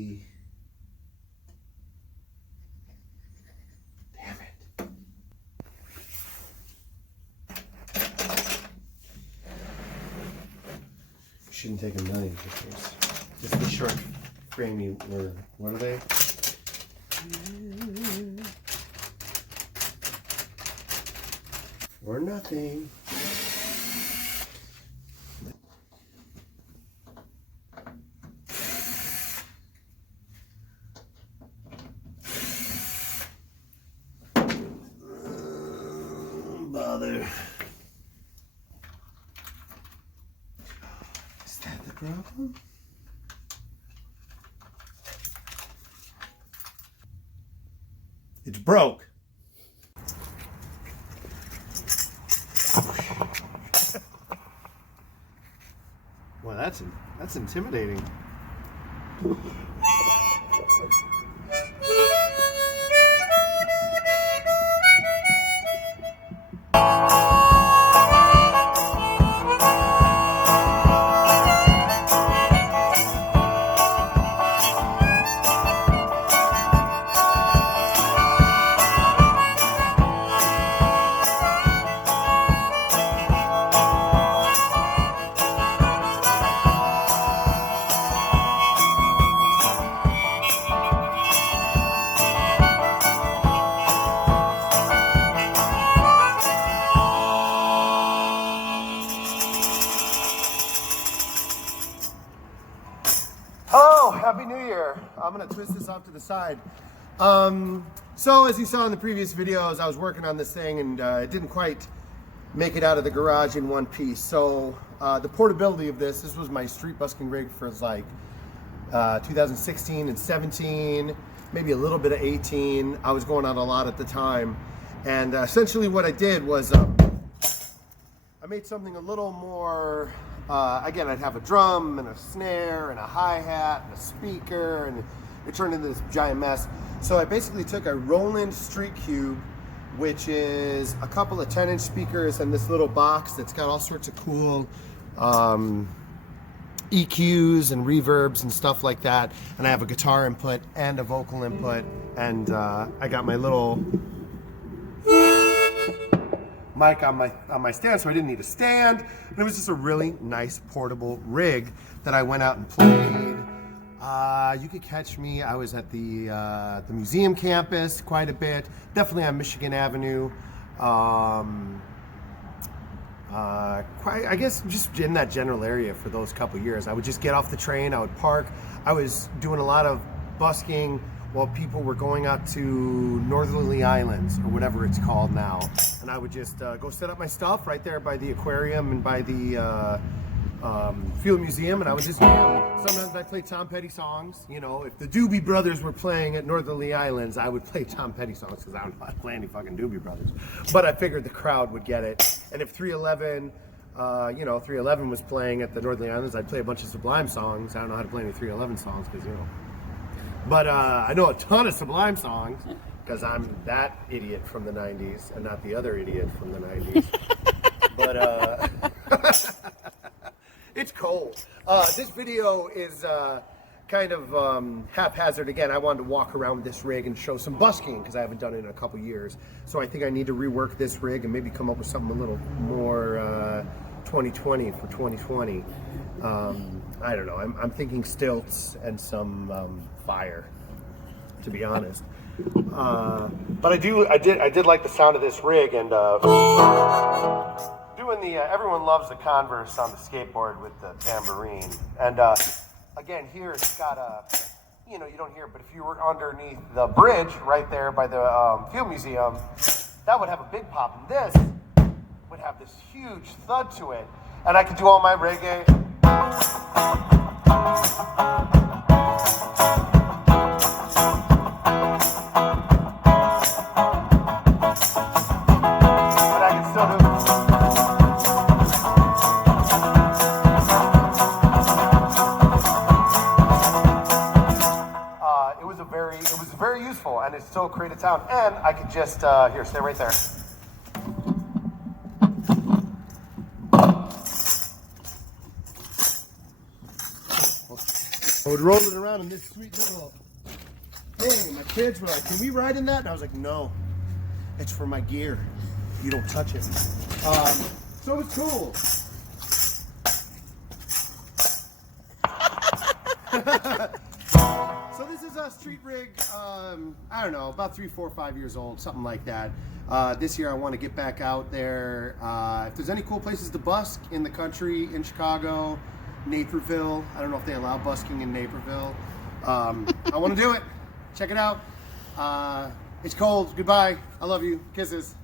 Damn it. Shouldn't take a million pictures. Just the short frame you were, what are they? Or nothing. Bother. Is that the problem? It's broke. Well, that's intimidating. Oh, Happy New Year. I'm gonna twist this off to the side. So as you saw in the previous videos, I was working on this thing and it didn't quite make it out of the garage in one piece. So the portability of this was my street busking rig for like 2016 and 17, maybe a little bit of 18. I was going out a lot at the time. And essentially what I did was I made something a little more, again, I'd have a drum and a snare and a hi-hat and a speaker, and it turned into this giant mess. So I basically took a Roland Street Cube, which is a couple of 10-inch speakers and this little box that's got all sorts of cool EQs and reverbs and stuff like that. And I have a guitar input and a vocal input, and I got my little mic on my stand, so I didn't need a stand. And it was just a really nice portable rig that I went out and played. You could catch me. I was at the museum campus quite a bit, definitely on Michigan Avenue. I guess just in that general area for those couple years. I would just get off the train, I would park. I was doing a lot of busking while people were going out to Northerly Islands, or whatever it's called now. And I would just go set up my stuff right there by the aquarium and by the Field Museum, and I would just jam. Sometimes I played Tom Petty songs. You know, if the Doobie Brothers were playing at Northerly Islands, I would play Tom Petty songs, because I don't know how to play any fucking Doobie Brothers. But I figured the crowd would get it. And if 311, 311 was playing at the Northerly Islands, I'd play a bunch of Sublime songs. I don't know how to play any 311 songs, because, But I know a ton of Sublime songs, because I'm that idiot from the 90s and not the other idiot from the 90s. But it's cold. This video is kind of haphazard. Again, I wanted to walk around with this rig and show some busking, because I haven't done it in a couple years. So I think I need to rework this rig and maybe come up with something a little more 2020 for 2020. I don't know. I'm thinking stilts and some fire, to be honest. But I did like the sound of this rig, and doing the everyone loves the Converse on the skateboard with the tambourine. And again, here it's got a, you don't hear it, but if you were underneath the bridge right there by the Field Museum, that would have a big pop, and this would have this huge thud to it, and I could do all my reggae. It was very useful, and it still created sound. And I could just here, stay right there. would roll it around in this sweet little thing. And my kids were like, "Can we ride in that?" And I was like, "No, it's for my gear. You don't touch it." So it's cool. So this is a street rig, I don't know, about 3, 4, 5 years old, something like that. This year I want to get back out there. If there's any cool places to busk in the country, in Chicago, Naperville, I don't know if they allow busking in Naperville. I want to do it. Check it out. It's cold. Goodbye. I love you. Kisses.